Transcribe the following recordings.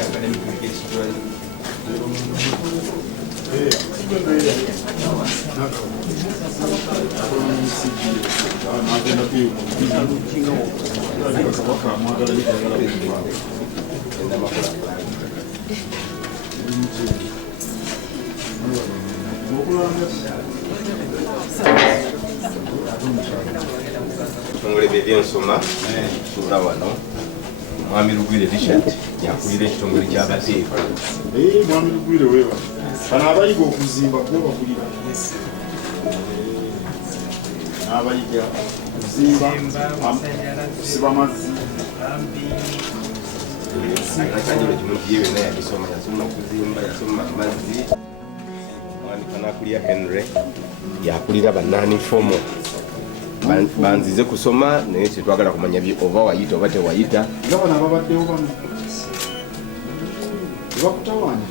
academic education. Tongole bebye nsoma sura wano mwami Lugwire Richard yakulira ekitongole ky'abateeka. Mwami Lugwire wewe bano abayiga okuzimba kuba bakulira abayiga okuzimba kusiba amazzi akajiro kino kiyewe naye yasoma okuzimba yasoma amazzi. Mwani Kanakulya Henry yakulira bannani fomo banzize kusoma naye tetwagala kumanya oba wayita oba tewayita. nga bano ababaddewo bano bakutawaanya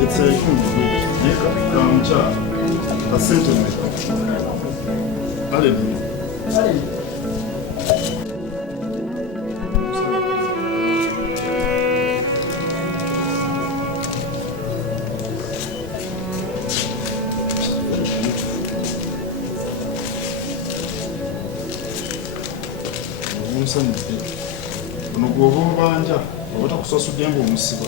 it's a a sentiment. Ono gwoba obanja oba takusasudde ng'omusiba.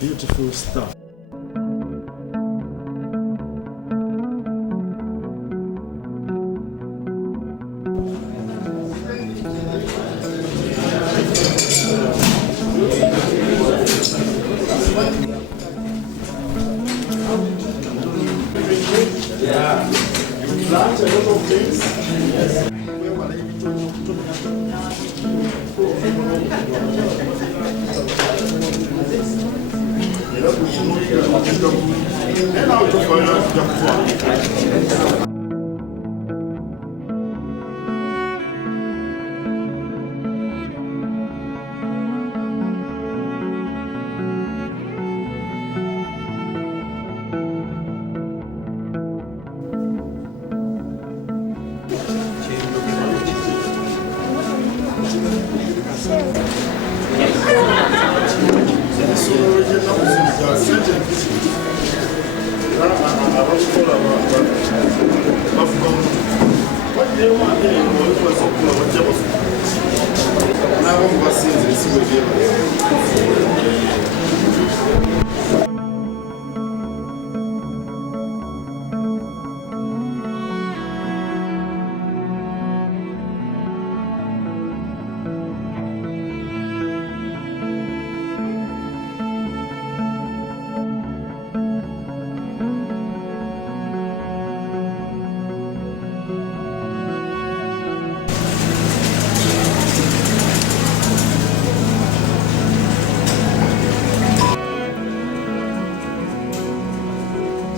Beautiful stuff. Yeah, you plant a lot of things.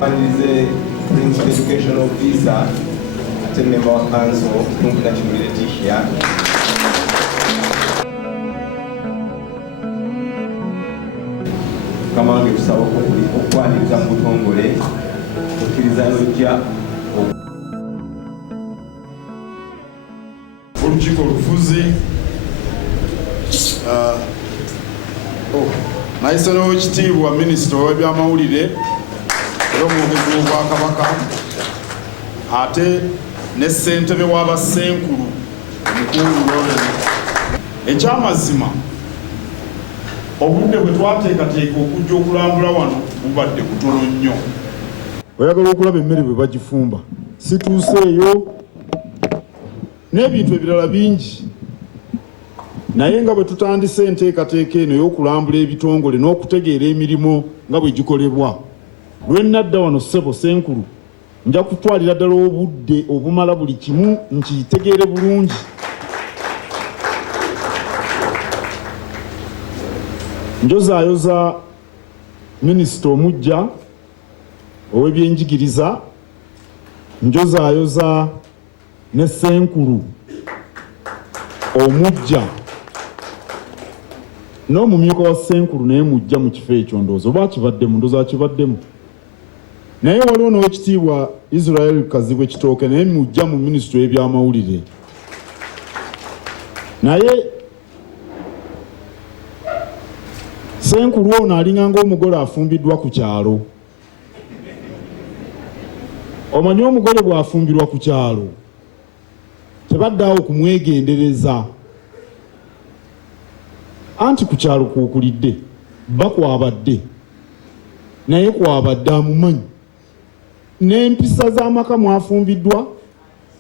Is a principal education officer at a member of council Buganda community here. Kamange kusaba okwaniriza mu butongole okkiriza lujja olukiiko olufuzi Maisero w'ekitiibwa minisita w'ebyamawulire era omwogezi w'Obwakabaka ate ne ssentebe w'abasenkulu omukulu Lawrence. Ekyamazima obudde bwe twateekateeka okujja okulambula wano bubadde butono nnyo. Oyagala okulaba emmere bwe bagifumba situuseeyo n'ebintu ebirala bingi, naye nga bwe tutandise enteekateeka eno y'okulambula ebitongole n'okutegeera emirimu nga bwe gikolebwa, lwe nnadda wano ssebo senkulu nja kutwalira ddala obudde obumala buli kimu nkitegeere bulungi. Njozaayoza minisita omujja ow'ebyenjigiriza, njozaayoza ne senkulu omujja n'omumyuka wa senkulu naye mujja mu kifo ekyo, ndowooza oba akibaddemu, ndowooza akibaddemu. Naye waliwo n'owekitiibwa Israel Kazibwe Kitooke naye mujja mu minisitule y'ebyamawulire. Naye senkulu ono alinganga omugole afumbiddwa ku kyalo. Omanyi omugole bw'afumbirwa ku kyalo tebaddeawo kumwegendereza, anti ku kyalo kw'okulidde bakwabadde, naye kwabadde amumanyi, n'empisa z'amaka mwafumbiddwa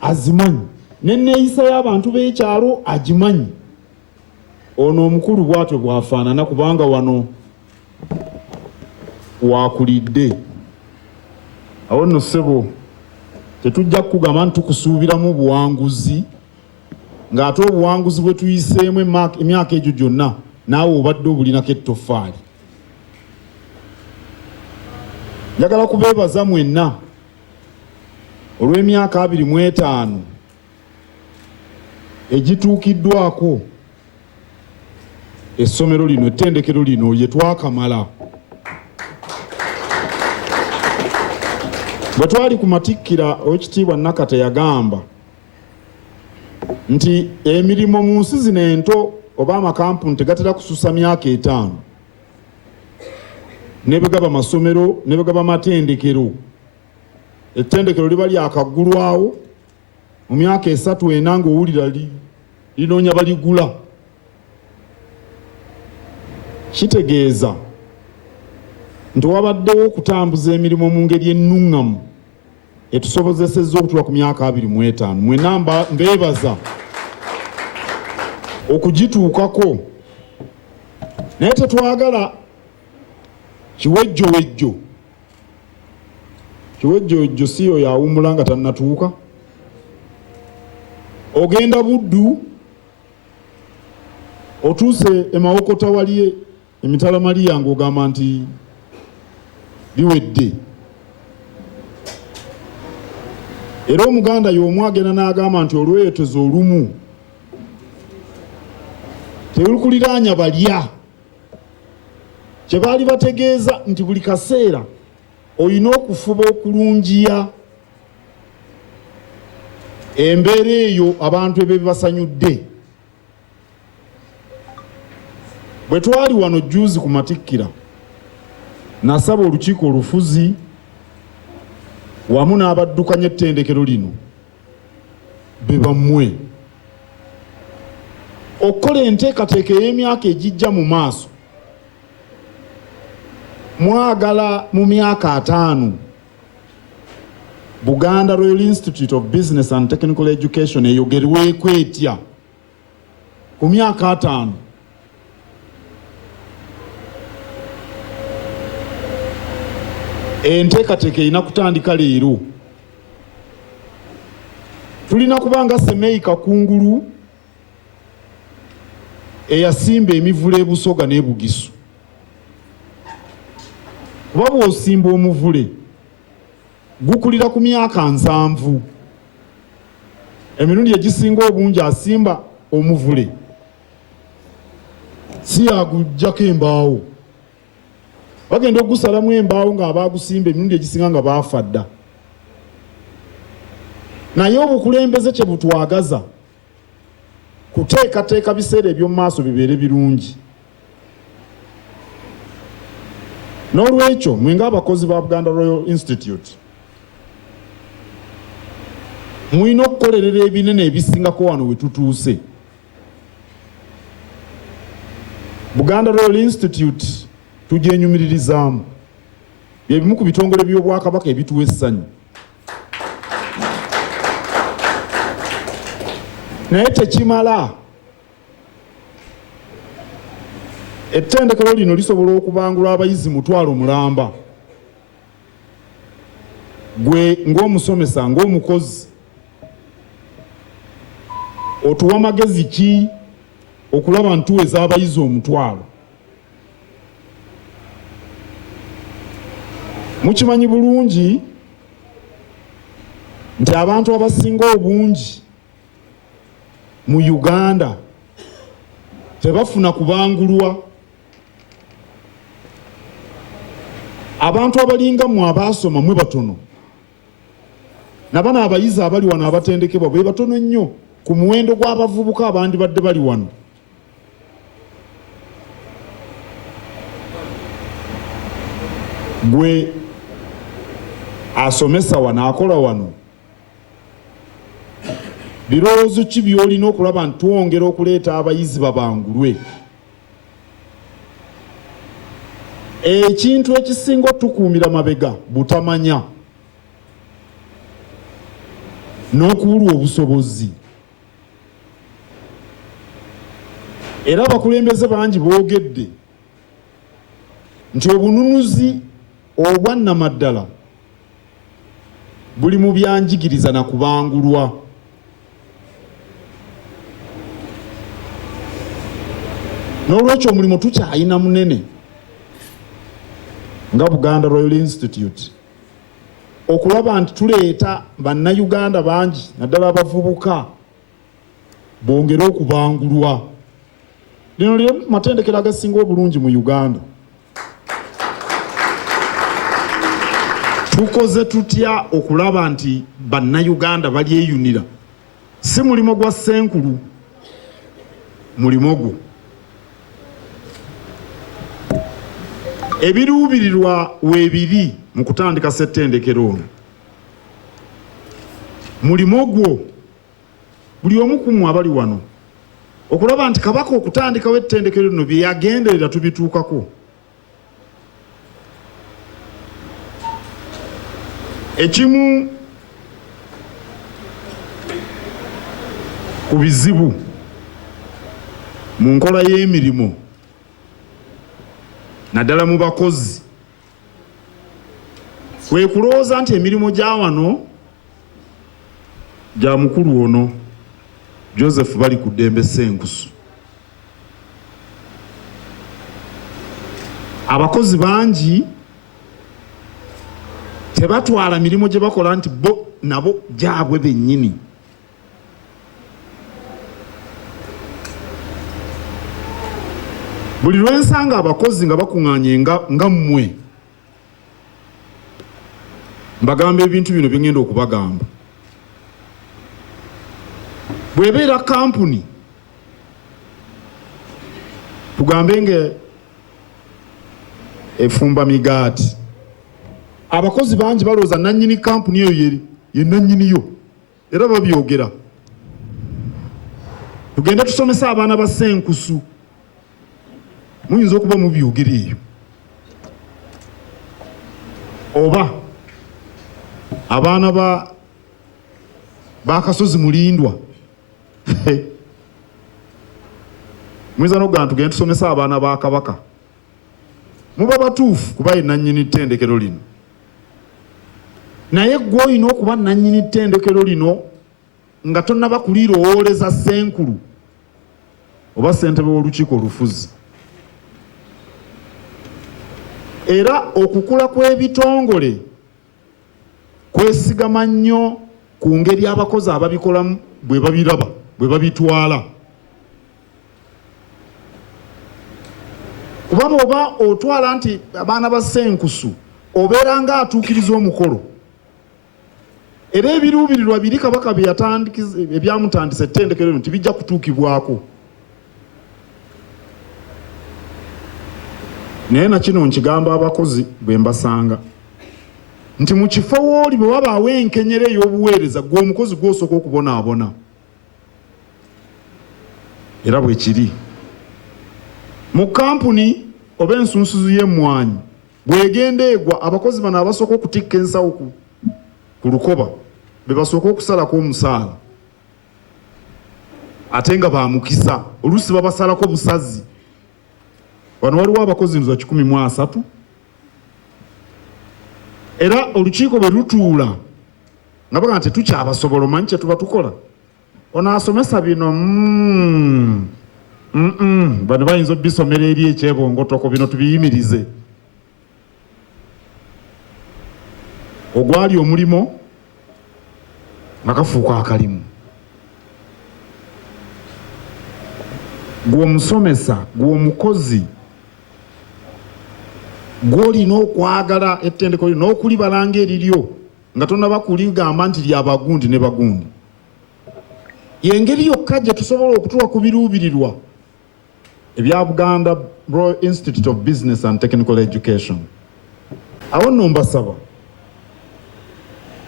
azimanyi, n'enneeyisa y'abantu b'ekyalo agimanyi. Ono omukulu bw'atyo bw'afaanana kubanga wano wakulidde. Awo nno ssebo tetujja kukugamba nti tukusuubiramu buwanguzi, ng'ate obuwanguzi bwe tuyiseemu emyaka egyo gyonna naawe obadde obulinako ettoffaali. Njagala kubeebaza mwenna olw'emyaka 25 egituukiddwako essomero lino, ettendekero lino lye twakamala. Bwe twali ku Matikkira ow'ekitiibwa Nakate yagamba nti emirimu mu nsi zino ento oba amakampuni tegatera kususa myaka 5, ne bwe gaba masomero ne bwe gaba matendekero. Ettendekero liba lyakaggulwawo mu myaka 3-4 ng'owulira linoonya baligula. Kitegeeza nti wabaddewo okutambuza emirimu mu ngeri ennuŋŋamu etusobozesezza okutuuka ku myaka 25. Mwenna mbeebaza okugituukako, naye tetwagala kiwejjowejjo. Kiwejjowejjo si oyo awummula nga tannatuuka. Ogenda Buddu otuuse emawokota wali emitala Mariya ng'ogamba nti biwedde. Era Omuganda y'omu agenda n'agamba nti olweyotezo olumu terukuliraanya balya. Kye baali bategeeza nti buli kaseera olina okufuba okulungiya embeera eyo abantu ebe basanyudde. Bwe twali wano juzi ku Matikkira nasaba olukiiko olufuzi wamu n'abaddukanya ettendekero lino be bammwe okukola enteekateeka ey'emyaka egijja mu maaso. Mwagala mu myaka 5 Buganda Royal Institute of Business and Technical Education eyogerweko etya ku myaka 5. Enteekateeka erina kutandika leero. Tulina kubanga Semeyi Kakungulu eyasimba emivule e Busoga n'e Bugisu. Kuba bw'osimba omuvule gukulira ku myaka 7. Emirundi egisinga obungi asimba omuvule si yagujjako embaawo, bagenda ogusalamu embaawo ng'abaagusimba emirundi egisinga nga baafa dda. Naye obukulembeze kye butwagaza kuteekateeka biseera eby'omu maaso bibeere birungi. N'olwekyo mwe ng'abakozi ba Buganda Royal Institute mulina okukolerera ebinene ebisingako wano we tutuuse. Buganda Royal Institute tugyenyumiririzaamu byebimu ku bitongole by'Obwakabaka ebituwa essanyu. Naye tekimala. Ettendekero lino lisobola okubangula abayizi mutwalo mulamba. Gwe ng'omusomesa ng'omukozi otuwa magezi ki okulaba ntuweza abayizi omutwalo? Mukimanyi bulungi nti abantu abasinga obungi mu Uganda tebafuna kubangulwa. Abantu abalinga mu abaasoma mwe batono, nabana abayizi abali wano abatendekebwa bwe batono nnyo ku muwendo gw'abavubuka abandi badde bali wano. Gwe asomesa wano akola wano, birowoozo ki by'olina okulaba nti twongera okuleeta abayizi babangulwe? Ekintu ekisinga otukuumira mabega butamanya n'okubulwa obusobozi. Era abakulembeze bangi boogedde nti obununuzi obwannamaddala buli mu byanjigiriza na kubangulwa. N'olwekyo omulimu tukyayina munene nga Buganda Royal Institute okulaba nti tuleeta bannayuganda bangi naddala abavubuka bongere okubangulwa. Lino lye matendekero agasinga obulungi mu Uganda. Tukoze tutya okulaba nti bannayuganda balyeyunira? Si mulimo gwa Ssenkulu, mulimo gwo. Ebiruubirirwa weebiri mu kutandika ssettendekero ono, mulimo gwo buli omu ku mmwe abali wano okulaba nti Kabaka okutandikawo ettendekero lino bye yagenderera tubituukako. Ekimu ku bizibu mu nkola y'emirimu naddala mu bakozi kwe kulowooza nti emirimu gya wano gya mukulu ono Joseph bali ku ddembe Ssenkusu. Abakozi bangi tebatwala mirimu gye bakola nti bo nabo gyabwe bennyini. Buli lwensanga abakozi nga bakuŋŋaanye nga mmwe mbagamba ebintu bino bye ŋŋenda okubagamba. Bw'ebeera kampuni tugambe nga efumba migaati, abakozi bangi balowooza nannyini kampuni eyo ye nannyiniyo era babyogera. Tugende tusomesa abaana ba Ssenkusu, muyinza okuba mubyogera eyo, oba abaana ba Kasozi Mulindwa muyinza n'okugamba tugende tusomesa abaana ba Kabaka. Muba batuufu kuba ye nannyini ttendekero lino, naye gwe olina okuba nannyini ttendekero lino nga tonnaba kulirowooleza Ssenkulu oba ssentebe w'olukiiko olufuzi. Era okukula kw'ebitongole kwesigama nnyo ku ngeri abakozi ababikolamu bwe babiraba bwe babitwala. Kuba bw'oba otwala nti abaana ba Ssenkusu obeera nga atuukiriza omukolo, era ebiruubirirwa biri Kabaka ebyamutandisa ettendekero lino tibijja kutuukibwako. naye nakino nkigamba abakozi bwe mbasanga nti mu kifo wooli bwe wabaawo enkenyero ey'obuweereza gwe omukozi gw'osooka okubonaabona era bwe kiri mu kampuni oba ensunsuzu y'emmwanyi bw'egenda egwa abakozi bano abasooka okutikka ensawo ku lukoba be basooka okusalako omusaala ate nga bamukisa oluusi babasalako busazi. Wano waliwo abakozi nza 130 era olukiiko bwe lutuula nga baga nti tukyabasobola omanyi kye tuba tukola ono asomesa bino bano bayinza obisomera eri ekyebongotoko bino tubiyimirize. Ogwali omulimo nga kafuuka akalimu. Gwe omusomesa gwe omukozi gw'olina okwagala ettendekero n'okulibalanga eriryo nga tonnaba kuligamba nti lyabagundi ne bagundi. Y'engeri yokka gye tusobola okutuwa ku biruubirirwa ebya Buganda Royal Institute of Business and Technical Education. Awo nno mbasaba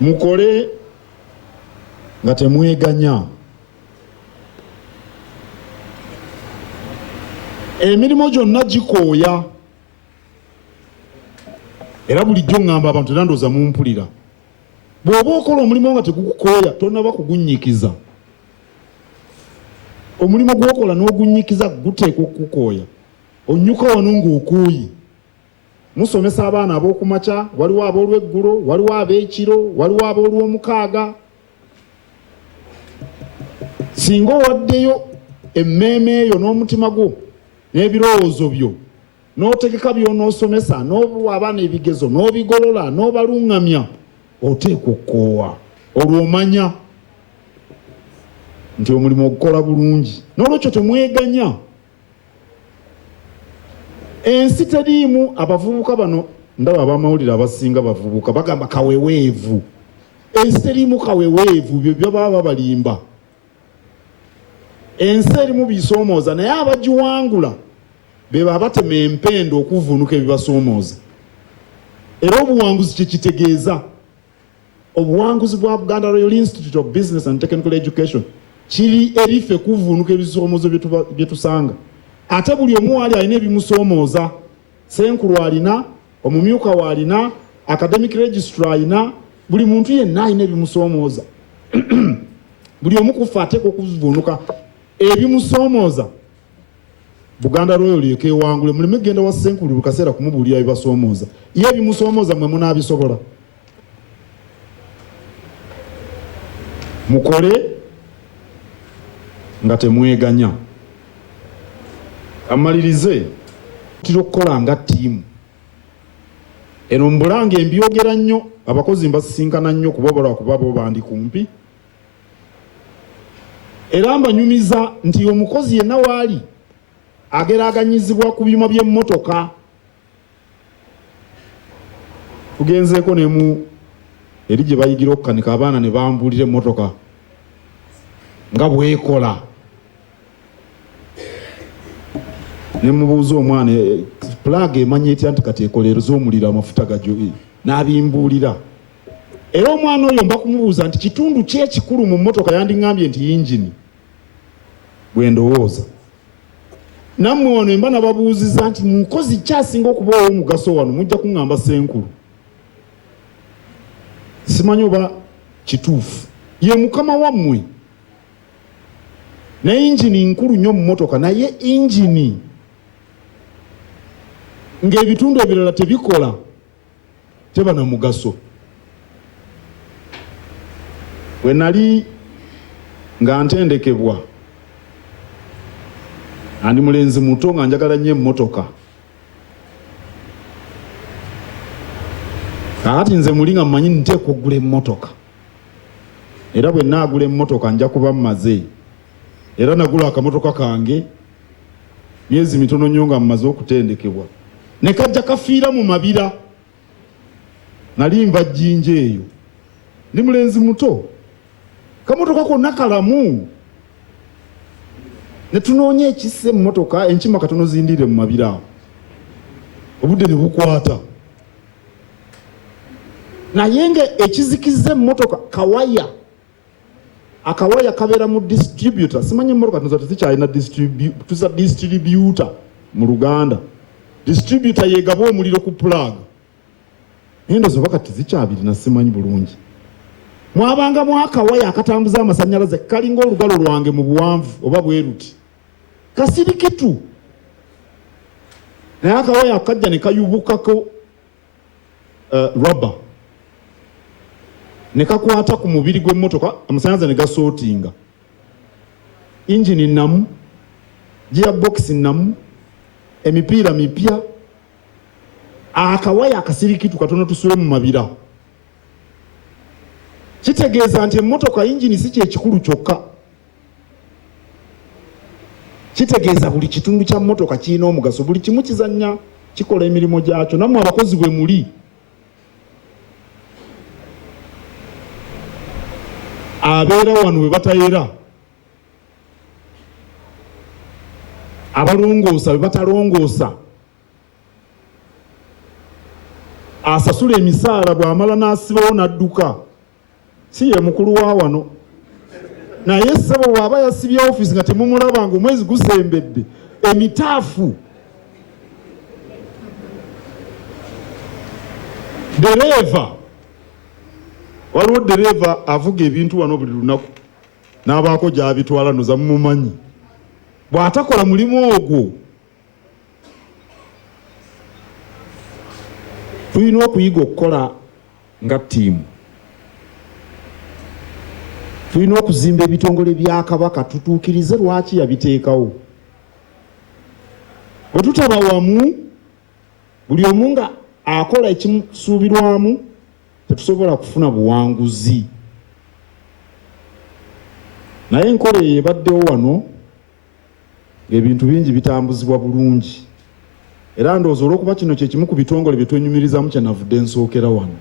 mukole nga temweganya. Emirimu gyonna gikooya era bulijjo ngamba abantu era ndooza mumpulira. Bw'oba okola omulimu nga tegukukooya tonnaba kugunyikiza. Omulimu gw'okola n'ogunyikiza guteekwa okukooya. Onyuka wano ng'okooye. Musomesa abaana ab'okumakya, waliwo ab'olweggulo, waliwo ab'ekiro, waliwo ab'olwomukaaga. Singa owaddeyo emmeeme eyo n'omutima gwo n'ebirowoozo byo n'otegeka by'onoosomesa n'obuwa abaana ebigezo n'obigolola n'obaluŋŋamya oteekwa okkoowa olwo omanya nti omulimu ogukola bulungi. N'olwekyo temweganya. Ensi teriimu abavubuka bano ndaba abamawulire abasinga bavubuka bagamba kaweweevu. Ensi teriimu kaweweevu byo baba babalimba. Ensi erimu bisoomooza naye abagiwangula be baba batema empendo okuvuunuka ebibasoomooza. Era obuwanguzi kye kitegeeza. Obuwanguzi bwa Buganda Royal Institute of Business and Technical Education kiri erife kuvuunuka ebisoomoozo bye tusanga. Ate buli omu wali alina ebimusoomooza. Senkulu alina, omumyuka waalina, academic registrar alina, buli muntu yenna alina ebimusoomooza. Buli omu kufa ateekwa okuvuunuka ebimusoomooza. Buganda Royal ekewangule muleme genda wa Senkulu buli kaseera kumubuulira ebibasoomooza. Ye ebimusoomooza mwe munaabisobola. Mukole nga temweganya. Amalirize tiro kukola nga ttiimu. Eno mbulanga embyogera nnyo abakozi mbasisinkana nnyo kubobola kuba bo bandi kumpi. Era mbanyumiza nti omukozi yenna waali ageraganyizibwa ku byuma by'emmotoka. Tugenzeeko nemu eri gye bayigira okukanika abaana ne bambuulira emmotoka nga bwekola. Ne mubuuza omwana plaga emanya etya nti kati ekolereza omuliro amafuta gajo n'abimbuulira. Era omwana oyo mba kumubuuza nti kitundu ki ekikulu mu mmotoka yandiŋŋambye nti yingini bwe ndowooza. Nammwe wano mba nababuuziza nti mukozi kyasinga okuba ow'omugaso wano mujja kuŋŋamba Senkulu. Simanyi oba kituufu. Ye mukama wammwe. Ne yingini nkulu nnyo mu mmotoka naye yingini ng'ebitundu ebirala tebikola teba na mugaso. Bwe nali nga ntendekebwa andi mulenzi muto nga njagala nnyo emmotoka. Kakati nze muli nga mmanyi nteekwa okugula emmotoka. Era bwe naagula emmotoka nja kuba mmaze. Era nagula akamotoka kange myezi mitono nnyo nga mmaze okutendekebwa. Ne kajja kafiira mu mabira. Nali nva jjinja eyo. Ndi mulenzi muto. Kamotoka konna kalamu. Ne tunoonya ekisse emmotoka enkima katono zindire mu mabira awo. obudde ne bukwata naye nga ekizikiza emmotoka kawaya akawaya kabeera mu distributor simanyi emmotoka tuza tezikyalina tuza distributor mu Luganda distributor yegaba omuliro ku plug endo zoba kati zikyabirina simanyi bulungi mwabanga mu akawaya akatambuza amasannyalaze kalinga olugalo lwange mu buwanvu oba bweruti kasirikitu naye akawaya akajja ne kayubukako rubber ne kakwata ku mubiri gw'emmotoka amasannyalaze ne gasootinga engine namu gearbox namu emipiira mipya akawaya akasirikitu katono tusule mu mabira kitegeeza nti emmotoka engine si kyekikulu kyokka kitegeeza buli kitundu kya mmotoka kirina omugaso buli kimu kizannya kikola emirimu gyakyo nammwe abakozi bwe muli abeera wano we batayera abalongoosa be batalongoosa asasula emisaala bw'amala n'asibawo n'adduka si ye mukulu wa wano naye ssebo bw'aba yasibye ofisi nga temumulabanga omwezi gusembedde emitaafu dereeva waliwo dereeva avuga ebintu wano buli lunaku n'abaako gy'abitwala noza mumumanyi bw'atakola mulimu ogwo tulina okuyiga okukola nga ttiimu tulina okuzimba ebitongole bya Kabaka tutuukirize lwaki yabiteekawo bwe tutaba wamu buli omu nga akola ekimusuubirwamu tetusobola kufuna buwanguzi naye enkola eyo ebaddewo wano ng'ebintu bingi bitambuzibwa bulungi era ndowooza olw'okuba kino kye kimu ku bitongole bye twenyumirizamu kyenavudde nsookera wano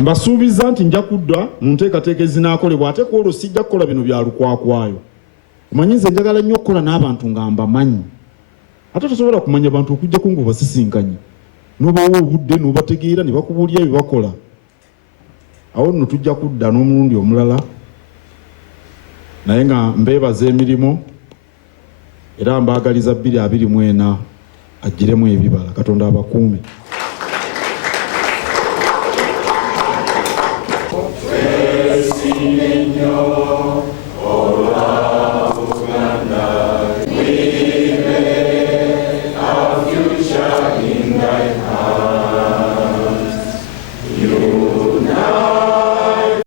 mbasuubiza nti nja kudda mu nteekateeka ezinaakolebwa ate ku olwo sijja kukola bino bya lukwakwayo omanyi nze njagala nnyo okukola n'abantu nga mbamanyi ate tosobola kumanya abantu okujjako ng'obasisinkanye n'obawa obudde n'obategeera ne bakubuulira bye bakola awo nno tujja kudda n'omulundi omulala naye nga mbeebaza emirimu era mbaagaliza 2024 aggiremu ebibala Katonda abakuume.